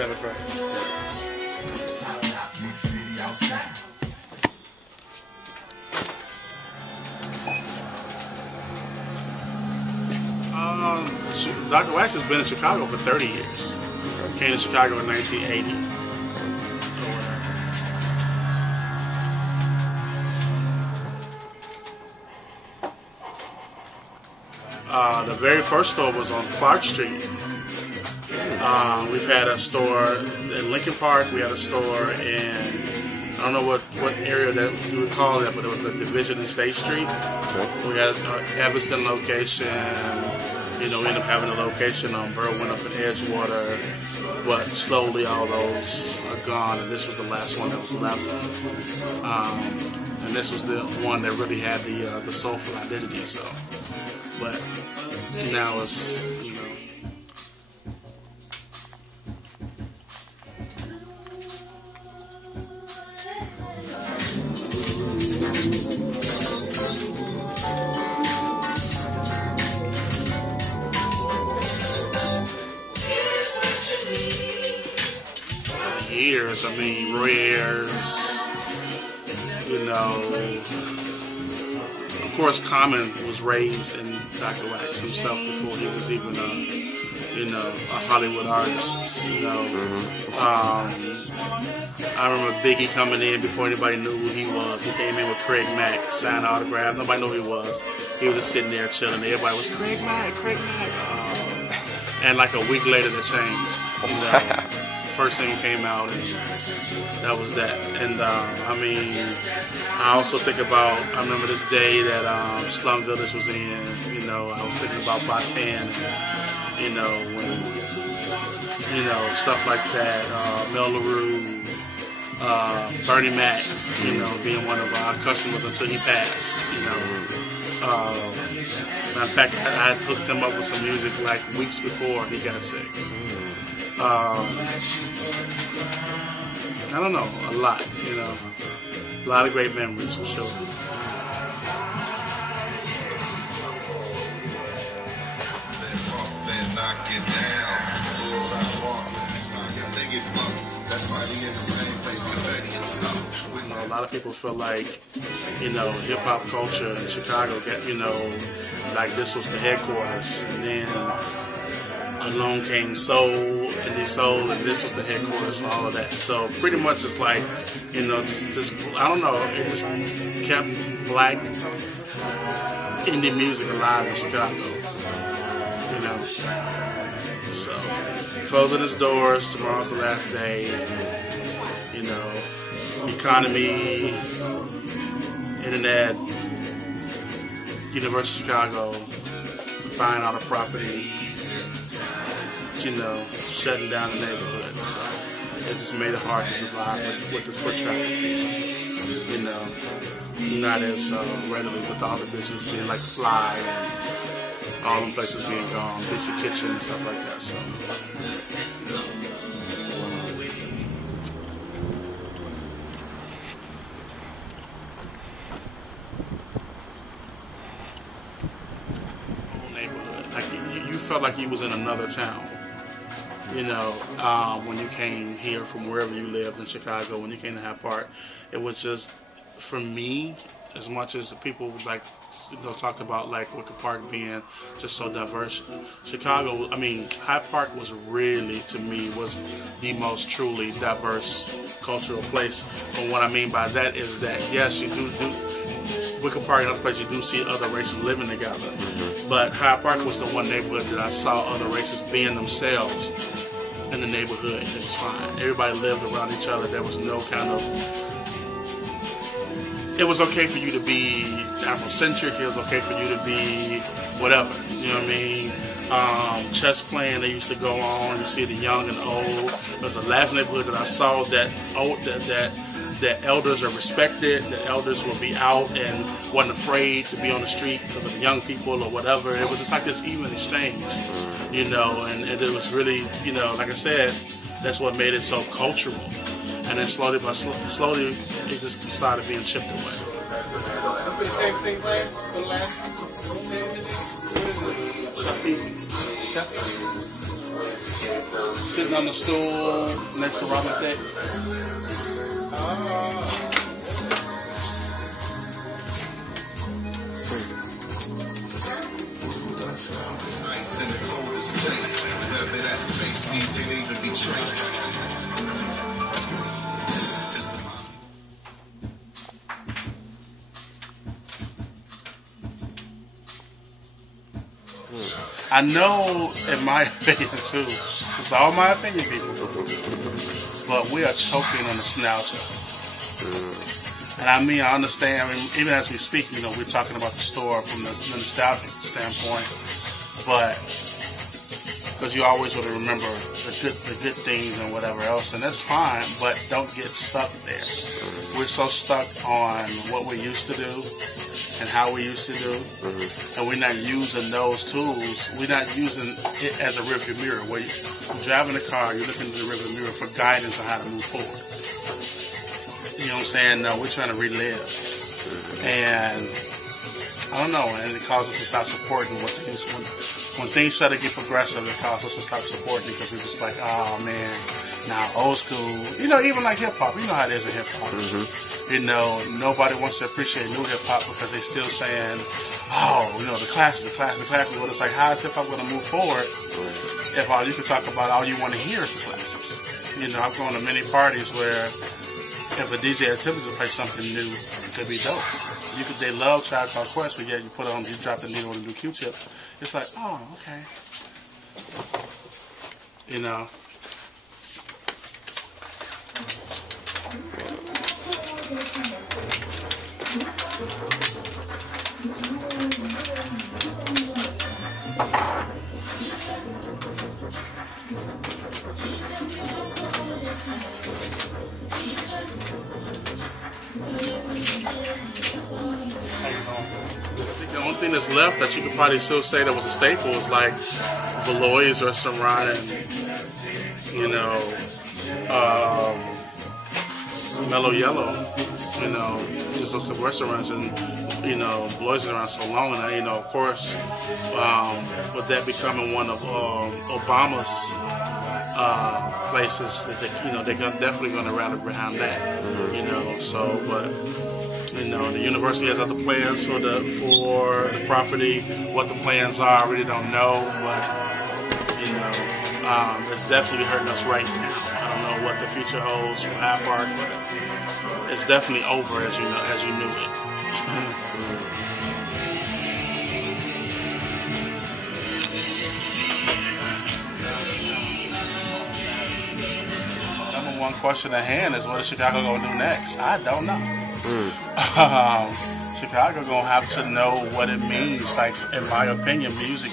7th grade. Dr. Wax has been in Chicago for 30 years. Came to Chicago in 1980. The very first store was on Clark Street. We've had a store in Lincoln Park. We had a store in, I don't know what area that you would call that, but it was the Division and State Street. We had an Evanston location. You know, we ended up having a location on Berwyn up in Edgewater, but slowly all those are gone, and this was the last one that was left. And this was the one that really had the soulful identity. So, but now it's, you know. Years, I mean, Roy Ayers, you know, of course, Common was raised in Dr. Wax himself before he was even a Hollywood artist, you know. I remember Biggie coming in before anybody knew who he was. He came in with Craig Mack, signed autographs. Nobody knew who he was. He was just sitting there chilling. Everybody was Craig Mack. And like a week later, it changed. You know, first single came out, and that was that. And I mean, I also think about, I remember this day that Slum Village was in. You know, I was thinking about Batan, you know, when, you know, stuff like that. Mel LaRue, Bernie Mac, you know, being one of our customers until he passed. You know. Matter of fact, I hooked him up with some music like weeks before he got sick. I don't know, a lot, you know, a lot of great memories for sure. A lot of people feel like, you know, hip-hop culture in Chicago got, you know, like this was the headquarters, and then along came soul, and then soul, and this was the headquarters for all of that. So pretty much it's like, you know, just I don't know, it just kept black indie music alive in Chicago, you know. So closing its doors, tomorrow's the last day, you know. Economy, internet, University of Chicago, buying all the property, you know, shutting down the neighborhood. So it just made it hard to survive with the foot traffic, you know, not as readily with all the business being like Fly and all them places being gone, Dixon Kitchen and stuff like that. So, you know. Felt like you was in another town, you know, when you came here from wherever you lived in Chicago. When you came to Hyde Park, it was just, for me, as much as people like, you know, talk about like Wicker Park being just so diverse, Chicago, I mean, Hyde Park was really, to me, was the most truly diverse cultural place. And what I mean by that is that, yes, you do Wicker Park and other places, you do see other races living together. But Hyde Park was the one neighborhood that I saw other races being themselves in the neighborhood. It was fine. Everybody lived around each other. There was no kind of... It was okay for you to be Afrocentric. It was okay for you to be whatever. You know what I mean? Chess playing, they used to go on. You see the young and old. It was the last neighborhood that I saw that elders are respected, the elders will be out and wasn't afraid to be on the street because of the young people or whatever. It was just like this even exchange, you know, and it was really, you know, like I said, that's what made it so cultural. And then slowly, it just started being chipped away. The same thing, man, for the last 10 minutes. Sitting on the stool next to Robin Thicke. In the coldest place, wherever that space needs to even be traced. I know, in my opinion too, it's all my opinion, people, but we are choking on nostalgia. And I mean, I understand, even as we speak, you know, we're talking about the store from the nostalgic standpoint, but because you always want to remember the good things and whatever else, and that's fine, but don't get stuck there. We're so stuck on what we used to do and how we used to do, and we're not using those tools. We're not using it as a rearview mirror. Where you're driving a car, you're looking at the rearview mirror for guidance on how to move forward. You know what I'm saying? No, we're trying to relive, and I don't know, and it causes us to stop supporting what things when things try to get progressive. It causes us to stop supporting because we're just like, oh man, now old school. You know, even like hip hop. You know how it is in hip hop. You know, nobody wants to appreciate new hip hop because they're still saying, oh, you know, the classic. But it's like, how is hip hop going to move forward if all you can talk about, all you want to hear is the classics? You know, I've gone to many parties where if a DJ attempted to play something new, it could be dope. They love Tribe Called Quest, but yet you drop the needle on a new Q-tip. It's like, oh, okay. You know. The only thing that's left that you could probably still say that was a staple is like Valois Restaurant and, you know, Mellow Yellow, you know, just those couple restaurants. And, you know, Valois is around so long, and, you know, of course, with that becoming one of Obama's places, that they, you know, they're definitely going to rally behind that, you know. So, but you know, the university has other plans for the property. What the plans are, I really don't know, but you know, it's definitely hurting us right now. I don't know what the future holds for Hyde Park, but it's definitely over as you knew it. One question at hand is, what is Chicago going to do next? I don't know. Chicago going to have to know what it means. Like, in my opinion, music.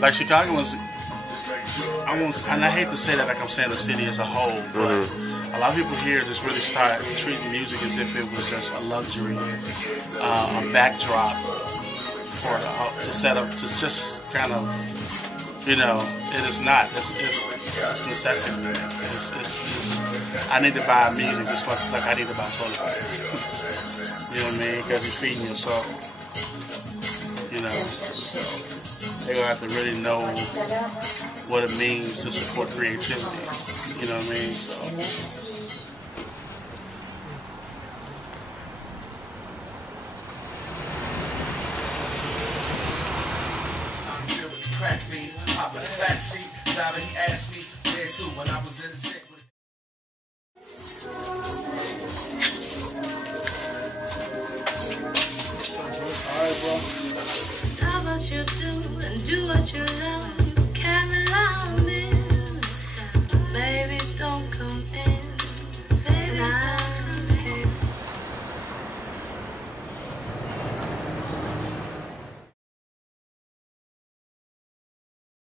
Like, Chicago is, and I hate to say that like I'm saying the city as a whole, but a lot of people here just really start treating music as if it was just a luxury, a backdrop for to set up, to just kind of, you know, it is not. It's necessity. I need to buy music just like I need to buy toilet paper. You know what I mean? Because you're feeding yourself. You know, they're gonna have to really know what it means to support creativity. You know what I mean? So. Crack fiends, hop in the backseat, driver, he asked me where to when I was in the city.